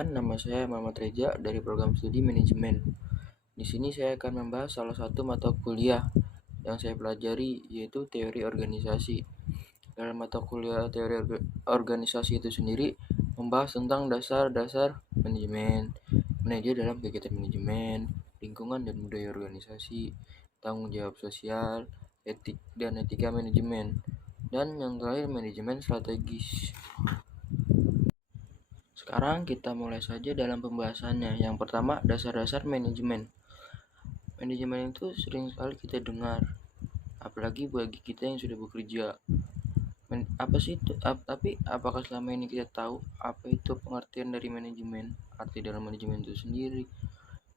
Perkenalkan, nama saya Muhammad Reza dari program studi manajemen. Di sini saya akan membahas salah satu mata kuliah yang saya pelajari, yaitu teori organisasi. Dalam mata kuliah teori organisasi itu sendiri membahas tentang dasar-dasar manajemen, manajer dalam kegiatan manajemen, lingkungan dan budaya organisasi, tanggung jawab sosial, etik dan etika manajemen, dan yang terakhir manajemen strategis. Sekarang kita mulai saja dalam pembahasannya. Yang pertama, dasar-dasar manajemen. Manajemen itu sering sekali kita dengar, apalagi bagi kita yang sudah bekerja. Apa sih itu? Tapi apakah selama ini kita tahu apa itu pengertian dari manajemen? Arti dalam manajemen itu sendiri.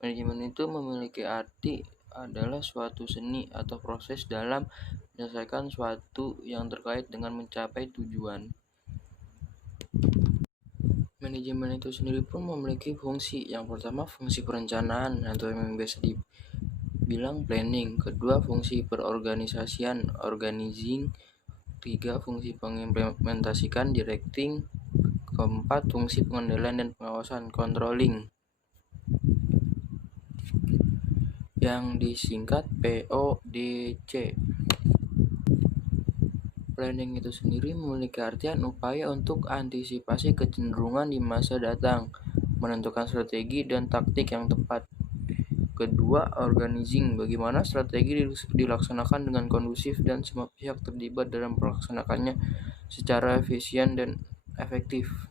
Manajemen itu memiliki arti adalah suatu seni atau proses dalam menyelesaikan suatu yang terkait dengan mencapai tujuan. Manajemen itu sendiri pun memiliki fungsi. Yang pertama, fungsi perencanaan atau yang biasa dibilang planning. Kedua, fungsi perorganisasian, organizing. Tiga, fungsi pengimplementasikan, directing. Keempat, fungsi pengendalian dan pengawasan, controlling, yang disingkat PODC. Planning itu sendiri memiliki artian upaya untuk antisipasi kecenderungan di masa datang, menentukan strategi dan taktik yang tepat. Kedua, organizing, bagaimana strategi dilaksanakan dengan kondusif dan semua pihak terlibat dalam melaksanakannya secara efisien dan efektif.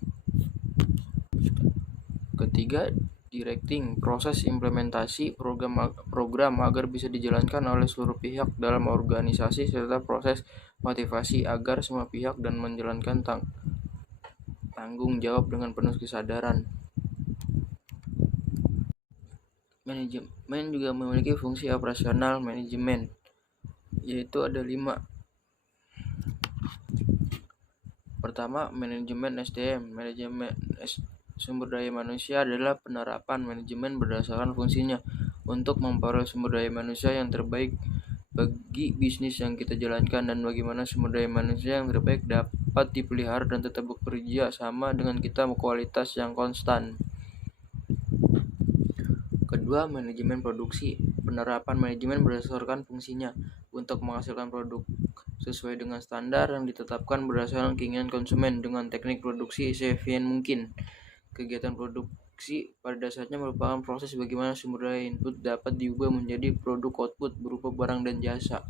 Ketiga, directing, proses implementasi program agar bisa dijalankan oleh seluruh pihak dalam organisasi serta proses motivasi agar semua pihak dan menjalankan tanggung jawab dengan penuh kesadaran. Manajemen juga memiliki fungsi operasional manajemen, yaitu ada 5. Pertama, manajemen SDM. Manajemen sumber daya manusia adalah penerapan manajemen berdasarkan fungsinya untuk memperoleh sumber daya manusia yang terbaik bagi bisnis yang kita jalankan dan bagaimana sumber daya manusia yang terbaik dapat dipelihara dan tetap bekerja sama dengan kita kualitas yang konstan. Kedua, manajemen produksi. Penerapan manajemen berdasarkan fungsinya untuk menghasilkan produk sesuai dengan standar yang ditetapkan berdasarkan keinginan konsumen dengan teknik produksi seefisien mungkin. Kegiatan produksi pada dasarnya merupakan proses bagaimana sumber daya input dapat diubah menjadi produk output berupa barang dan jasa.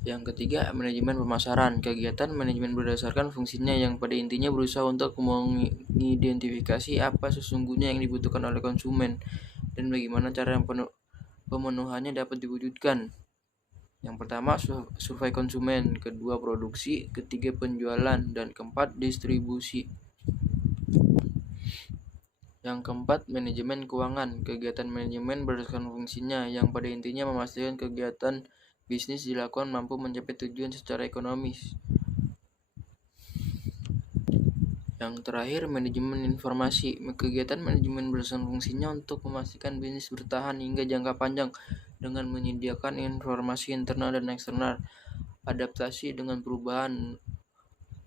Yang ketiga, manajemen pemasaran. Kegiatan manajemen berdasarkan fungsinya yang pada intinya berusaha untuk mengidentifikasi apa sesungguhnya yang dibutuhkan oleh konsumen dan bagaimana cara yang pemenuhannya dapat diwujudkan. Yang pertama, survei konsumen. Kedua, produksi. Ketiga, penjualan. Dan keempat, distribusi. Yang keempat, manajemen keuangan. Kegiatan manajemen berdasarkan fungsinya yang pada intinya memastikan kegiatan bisnis dilakukan mampu mencapai tujuan secara ekonomis. Yang terakhir, manajemen informasi. Kegiatan manajemen berdasarkan fungsinya untuk memastikan bisnis bertahan hingga jangka panjang dengan menyediakan informasi internal dan eksternal, adaptasi dengan perubahan,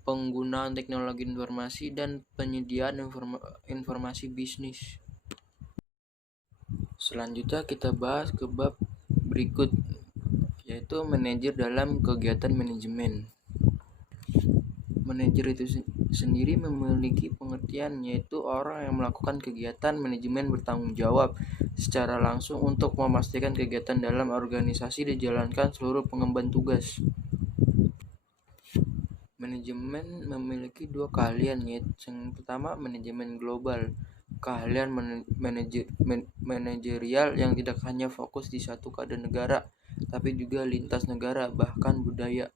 penggunaan teknologi informasi, dan penyediaan informasi bisnis. Selanjutnya kita bahas ke bab berikut, yaitu manajer dalam kegiatan manajemen. Manajer itu sendiri memiliki pengertian, yaitu orang yang melakukan kegiatan manajemen bertanggung jawab secara langsung untuk memastikan kegiatan dalam organisasi dijalankan seluruh pengemban tugas. Manajemen memiliki 2 keahlian, yaitu yang pertama manajemen global, keahlian manajerial yang tidak hanya fokus di satu keadaan negara, tapi juga lintas negara bahkan budaya.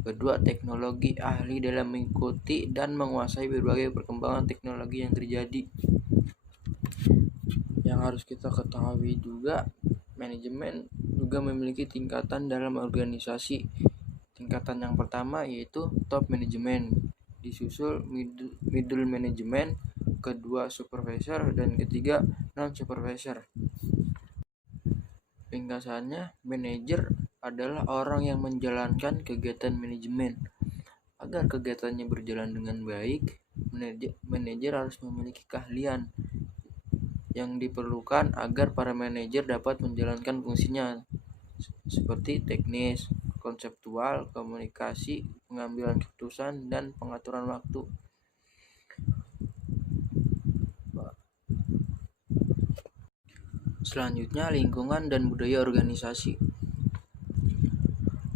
Kedua, teknologi, ahli dalam mengikuti dan menguasai berbagai perkembangan teknologi yang terjadi. Yang harus kita ketahui juga, manajemen juga memiliki tingkatan dalam organisasi. Tingkatan yang pertama yaitu top management, disusul middle management, kedua supervisor, dan ketiga non supervisor. Ringkasannya, manajer adalah orang yang menjalankan kegiatan manajemen agar kegiatannya berjalan dengan baik. Manajer harus memiliki keahlian yang diperlukan agar para manajer dapat menjalankan fungsinya, seperti teknis, konseptual, komunikasi, pengambilan keputusan, dan pengaturan waktu. Selanjutnya, lingkungan dan budaya organisasi.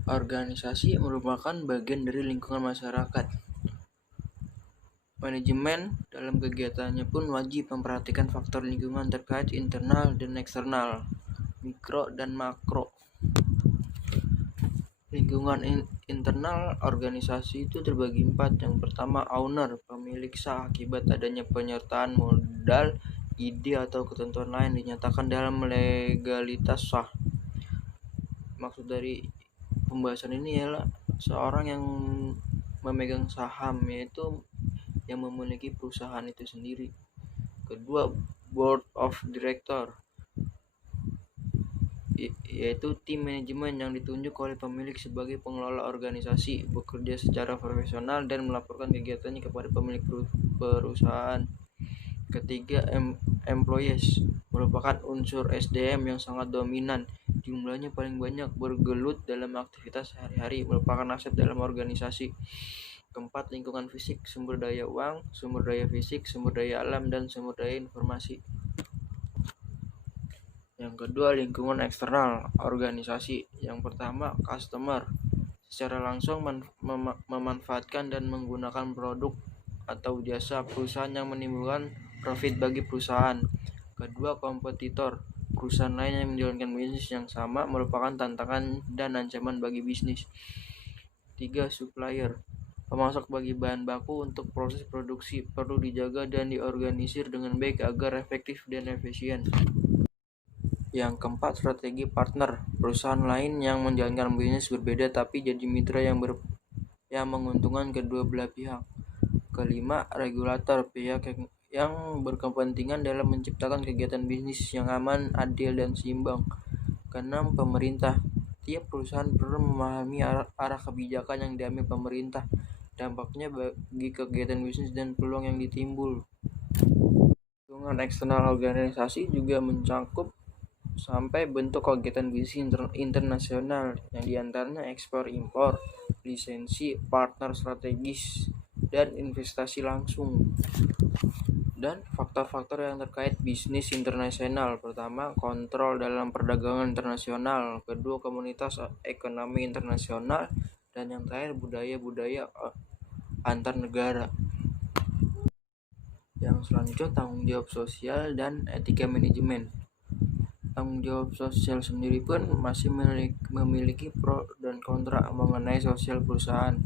Organisasi merupakan bagian dari lingkungan masyarakat. Manajemen dalam kegiatannya pun wajib memperhatikan faktor lingkungan terkait internal dan eksternal, mikro dan makro. Lingkungan internal organisasi itu terbagi 4. Yang pertama, owner, pemilik sah akibat adanya penyertaan modal, ide atau ketentuan lain dinyatakan dalam legalitas sah. Maksud dari pembahasan ini ialah seorang yang memegang saham, yaitu yang memiliki perusahaan itu sendiri. Kedua, board of director, yaitu tim manajemen yang ditunjuk oleh pemilik sebagai pengelola organisasi, bekerja secara profesional dan melaporkan kegiatannya kepada pemilik perusahaan. Ketiga, employees merupakan unsur SDM yang sangat dominan, jumlahnya paling banyak, bergelut dalam aktivitas sehari-hari, merupakan aset dalam organisasi. Keempat, lingkungan fisik, sumber daya uang, sumber daya fisik, sumber daya alam, dan sumber daya informasi. Yang kedua, lingkungan eksternal organisasi. Yang pertama, customer, secara langsung memanfaatkan dan menggunakan produk atau jasa perusahaan yang menimbulkan profit bagi perusahaan. Kedua, kompetitor, perusahaan lain yang menjalankan bisnis yang sama, merupakan tantangan dan ancaman bagi bisnis. Tiga, supplier, pemasok bagi bahan baku untuk proses produksi, perlu dijaga dan diorganisir dengan baik agar efektif dan efisien. Yang keempat, strategi partner, perusahaan lain yang menjalankan bisnis berbeda tapi jadi mitra yang menguntungkan kedua belah pihak. Kelima, regulator, pihak yang berkepentingan dalam menciptakan kegiatan bisnis yang aman, adil, dan seimbang. Keenam, pemerintah, tiap perusahaan perlu memahami arah kebijakan yang diambil pemerintah, dampaknya bagi kegiatan bisnis dan peluang yang ditimbul. Lingkungan eksternal organisasi juga mencakup sampai bentuk kegiatan bisnis internasional yang diantaranya ekspor impor, lisensi, partner strategis, dan investasi langsung. Dan faktor-faktor yang terkait bisnis internasional, pertama, kontrol dalam perdagangan internasional, kedua, komunitas ekonomi internasional, dan yang terakhir, budaya-budaya antar negara. Yang selanjutnya, tanggung jawab sosial dan etika manajemen. Tanggung jawab sosial sendiri pun masih memiliki pro dan kontra mengenai sosial perusahaan.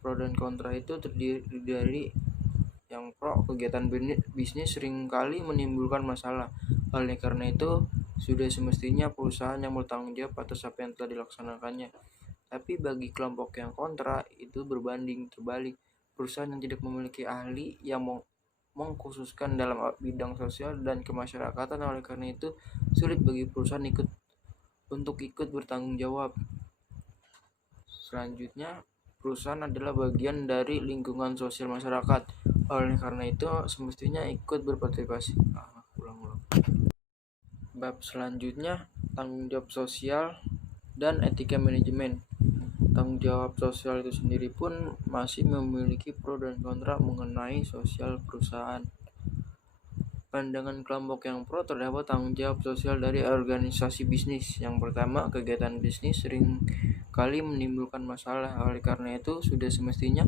Pro dan kontra itu terdiri dari yang pro, kegiatan bisnis seringkali menimbulkan masalah. Oleh karena itu, sudah semestinya perusahaan yang bertanggung jawab atas apa yang telah dilaksanakannya. Tapi bagi kelompok yang kontra, itu berbanding terbalik. Perusahaan yang tidak memiliki ahli yang mengkhususkan dalam bidang sosial dan kemasyarakatan, oleh karena itu sulit bagi perusahaan untuk ikut bertanggung jawab. Selanjutnya, perusahaan adalah bagian dari lingkungan sosial masyarakat, oleh karena itu semestinya ikut berpartisipasi. Bab selanjutnya, tanggung jawab sosial dan etika manajemen. Tanggung jawab sosial itu sendiri pun masih memiliki pro dan kontra mengenai sosial perusahaan. Pandangan kelompok yang pro, terdapat tanggung jawab sosial dari organisasi bisnis. Yang pertama, kegiatan bisnis sering kali menimbulkan masalah, oleh karena itu sudah semestinya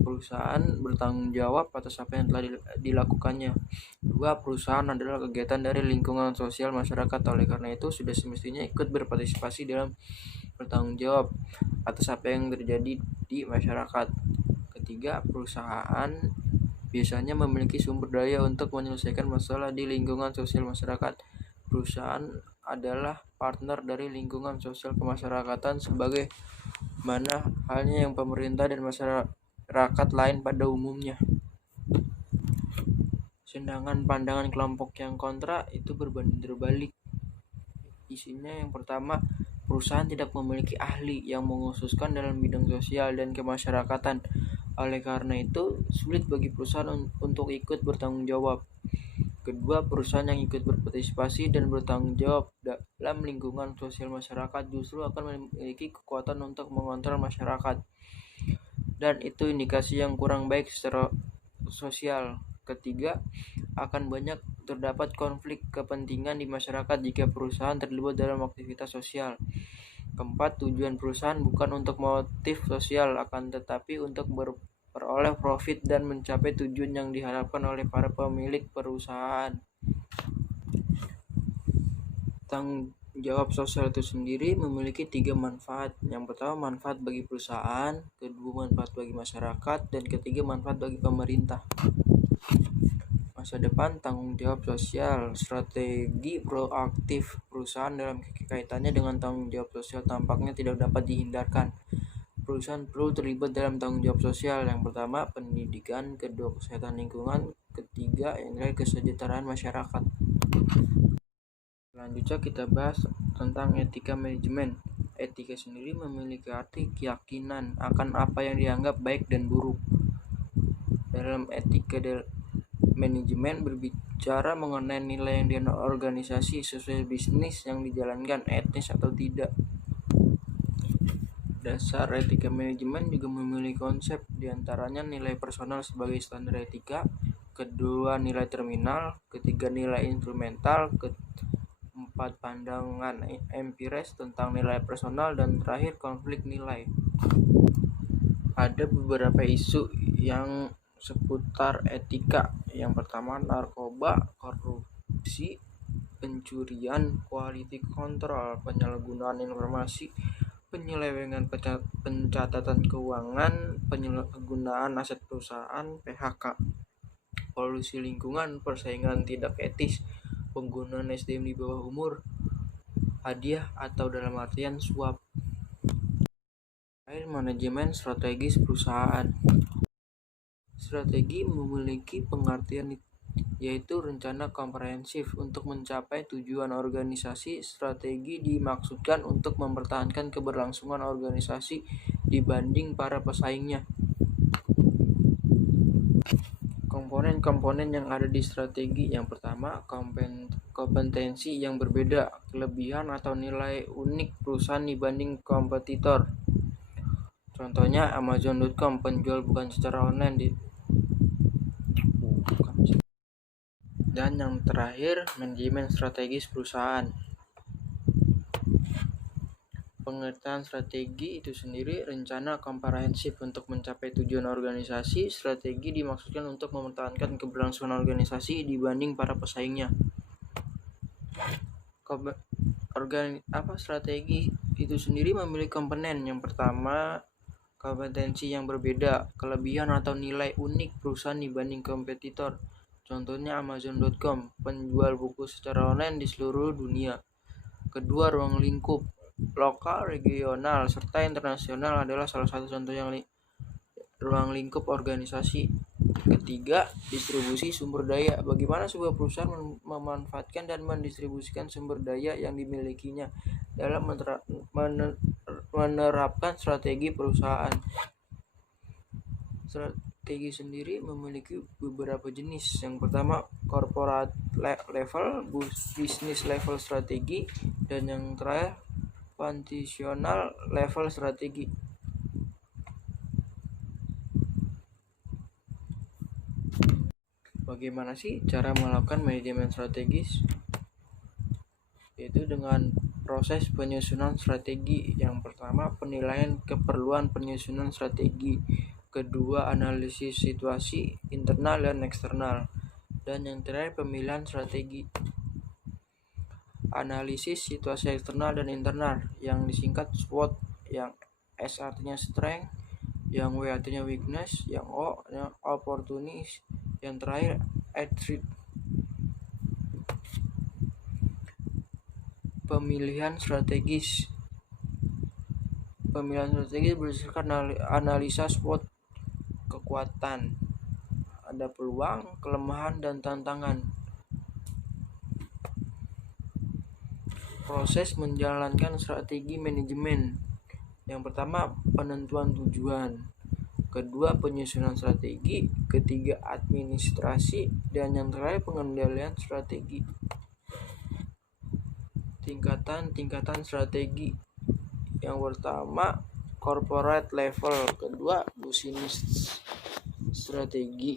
perusahaan bertanggung jawab atas apa yang telah dilakukannya. Dua, perusahaan adalah kegiatan dari lingkungan sosial masyarakat, oleh karena itu sudah semestinya ikut berpartisipasi dalam bertanggung jawab atas apa yang terjadi di masyarakat. Ketiga, perusahaan biasanya memiliki sumber daya untuk menyelesaikan masalah di lingkungan sosial masyarakat. Perusahaan adalah partner dari lingkungan sosial kemasyarakatan sebagai mana halnya yang pemerintah dan masyarakat lain pada umumnya. Sedangkan pandangan kelompok yang kontra itu berbanding terbalik. Isinya yang pertama, perusahaan tidak memiliki ahli yang mengkhususkan dalam bidang sosial dan kemasyarakatan, Oleh karena itu, sulit bagi perusahaan untuk ikut bertanggung jawab. Kedua, perusahaan yang ikut berpartisipasi dan bertanggung jawab dalam lingkungan sosial masyarakat justru akan memiliki kekuatan untuk mengontrol masyarakat. Dan itu indikasi yang kurang baik secara sosial. Ketiga, akan banyak terdapat konflik kepentingan di masyarakat jika perusahaan terlibat dalam aktivitas sosial. Keempat, tujuan perusahaan bukan untuk motif sosial, akan tetapi untuk beroleh profit dan mencapai tujuan yang diharapkan oleh para pemilik perusahaan. Tanggung jawab sosial itu sendiri memiliki 3 manfaat. Yang pertama, manfaat bagi perusahaan, kedua, manfaat bagi masyarakat, dan ketiga, manfaat bagi pemerintah. Masa depan tanggung jawab sosial, strategi proaktif perusahaan dalam kaitannya dengan tanggung jawab sosial tampaknya tidak dapat dihindarkan. Perusahaan perlu terlibat dalam tanggung jawab sosial. Yang pertama, pendidikan, kedua, kesehatan lingkungan, ketiga, kesejahteraan masyarakat. Selanjutnya kita bahas tentang etika manajemen. Etika sendiri memiliki arti keyakinan akan apa yang dianggap baik dan buruk. Dalam etika manajemen berbicara mengenai nilai yang dianut organisasi sesuai bisnis yang dijalankan, etis atau tidak. Dasar etika manajemen juga memiliki konsep, diantaranya nilai personal sebagai standar etika, kedua nilai terminal, ketiga nilai instrumental, keempat pandangan empiris tentang nilai personal, dan terakhir konflik nilai. Ada beberapa isu yang seputar etika. Yang pertama, narkoba, korupsi, pencurian, quality control, penyalahgunaan informasi, penyelewengan pencatatan keuangan, penyalahgunaan aset perusahaan, PHK, polusi lingkungan, persaingan tidak etis, penggunaan SDM di bawah umur, hadiah atau dalam artian suap. Manajemen strategis perusahaan. Strategi memiliki pengertian yaitu rencana komprehensif untuk mencapai tujuan organisasi. Strategi dimaksudkan untuk mempertahankan keberlangsungan organisasi dibanding para pesaingnya. Komponen-komponen yang ada di strategi. Yang pertama, kompetensi yang berbeda, kelebihan atau nilai unik perusahaan dibanding kompetitor. Contohnya Amazon.com, penjual bukan secara online Dan yang terakhir, manajemen strategis perusahaan. Pengertian strategi itu sendiri rencana komprehensif untuk mencapai tujuan organisasi. Strategi dimaksudkan untuk mempertahankan keberlangsungan organisasi dibanding para pesaingnya. Strategi itu sendiri memiliki komponen. Yang pertama, kompetensi yang berbeda, kelebihan atau nilai unik perusahaan dibanding kompetitor. Contohnya Amazon.com, penjual buku secara online di seluruh dunia. Kedua, ruang lingkup, lokal, regional, serta internasional adalah salah satu contoh yang ruang lingkup organisasi. Ketiga, distribusi sumber daya. Bagaimana sebuah perusahaan memanfaatkan dan mendistribusikan sumber daya yang dimilikinya dalam menerapkan strategi perusahaan. Strategi sendiri memiliki beberapa jenis. Yang pertama, corporate level, business level strategi, dan yang terakhir, functional level strategi. Bagaimana sih cara melakukan manajemen strategis? Yaitu dengan proses penyusunan strategi. Yang pertama, penilaian keperluan penyusunan strategi. Kedua, analisis situasi internal dan eksternal. Dan yang terakhir, pemilihan strategi. Analisis situasi eksternal dan internal yang disingkat SWOT, yang S artinya strength, yang W artinya weakness, yang O artinya opportunity, yang terakhir threat. Pemilihan strategis berdasarkan analisa SWOT, kekuatan, ada peluang, kelemahan, dan tantangan. Proses menjalankan strategi manajemen. Yang pertama, penentuan tujuan. kedua penyusunan strategi, ketiga administrasi, dan yang terakhir pengendalian strategi. Tingkatan strategi. Yang pertama corporate level, kedua business strategi,